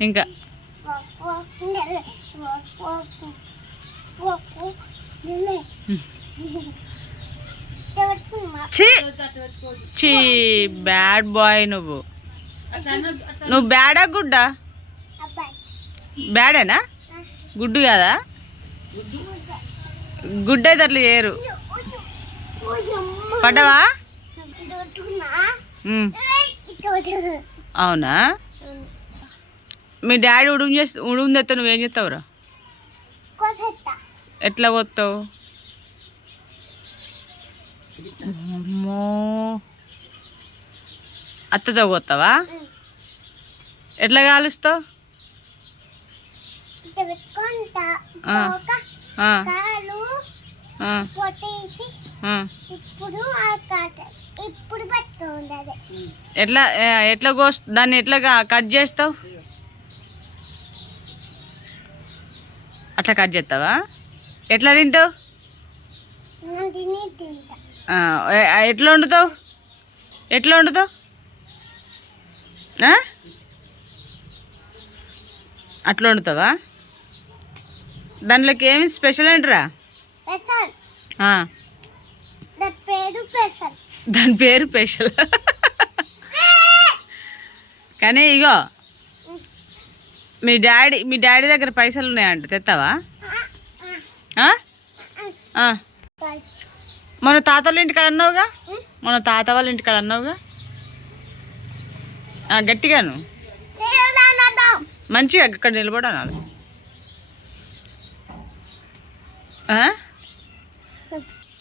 ఇంకా bad boy నువ్వు. నువ్వు బ్యాడా గుడ్డా? బ్యాడేనా గుడ్డు కదా? గుడ్ అయితే అట్లా చేయరు. పడ్డావా? అవునా? మీ డాడీ ఉడుము చేస్తే ఉడుము తెస్తే నువ్వేం చేస్తావురా. ఎట్లా పోతావు అమ్మో. అత్తతో పోతావా. ఎట్లా కాలుస్తావు. ఇప్పుడు ఎట్లా ఎట్లా కోస్ దాన్ని ఎట్లా కట్ చేస్తావు? అట్లా కట్ చేస్తావా? ఎట్లా తింటావు? ఎట్లా వండుతావు? ఎట్లా వండుతావు? అట్లా వండుతావా? దాంట్లోకి ఏమి స్పెషల్ అంటారా? దాని పేరు స్పెషల్. కానీ ఇగో మీ డాడీ మీ డాడీ దగ్గర పైసలు ఉన్నాయంట తెస్తావా మన తాత వాళ్ళ ఇంటికాడ అన్నావుగా? మన తాత వాళ్ళ ఇంటికాడ అన్నావుగా? గట్టిగాను మంచిగా ఇక్కడ నిలబడి అనాలి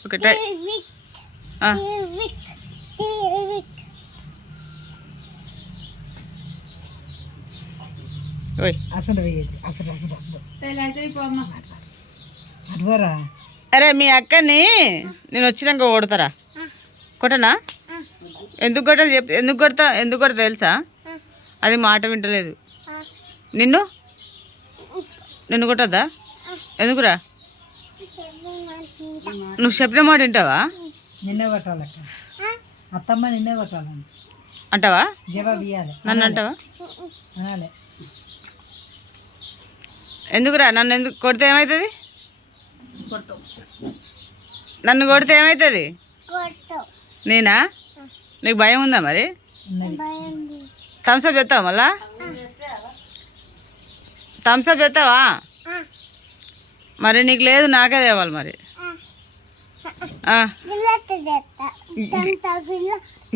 ఒకటే. అసలు వేయద్దు అసలు అసలు అసలు. అటువరా? అరే మీ అక్కని నేను వచ్చినాక కొడతారా? కొట్టనా? ఎందుకు కొట్టాలి చెప్ ఎందుకు కొడతా ఎందుకు కొడతా తెలుసా? అది మాట వింటలేదు. నిన్ను? నిన్ను కొట్టద్దా? ఎందుకురా? నువ్వు చెప్పిన మాట వింటావా? నిన్నే కొట్టాలక్క. అత్తమ్మ నిన్నే కొట్టాలని అంటావా? జవాబు ఇవ్వాలి నన్ను అంటావా? అనాలి. ఎందుకురా? నన్ను ఎందుకు కొడితే ఏమవుతుంది నన్ను కొడితే ఏమవుతుంది నేనా? నీకు భయం ఉందా మరి? థమ్స్అప్ చేస్తావా మళ్ళా? థమ్స్అప్ చేస్తావా? మరి నీకు లేదు నాకే తేవాలి మరి.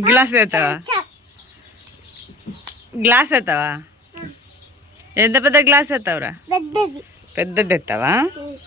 గ్లాస్ తెస్తావా గ్లాస్ తెస్తావా ఎంత పెద్ద గ్లాస్ తెస్తావురా పెద్దది. పెద్దది ఉమ్.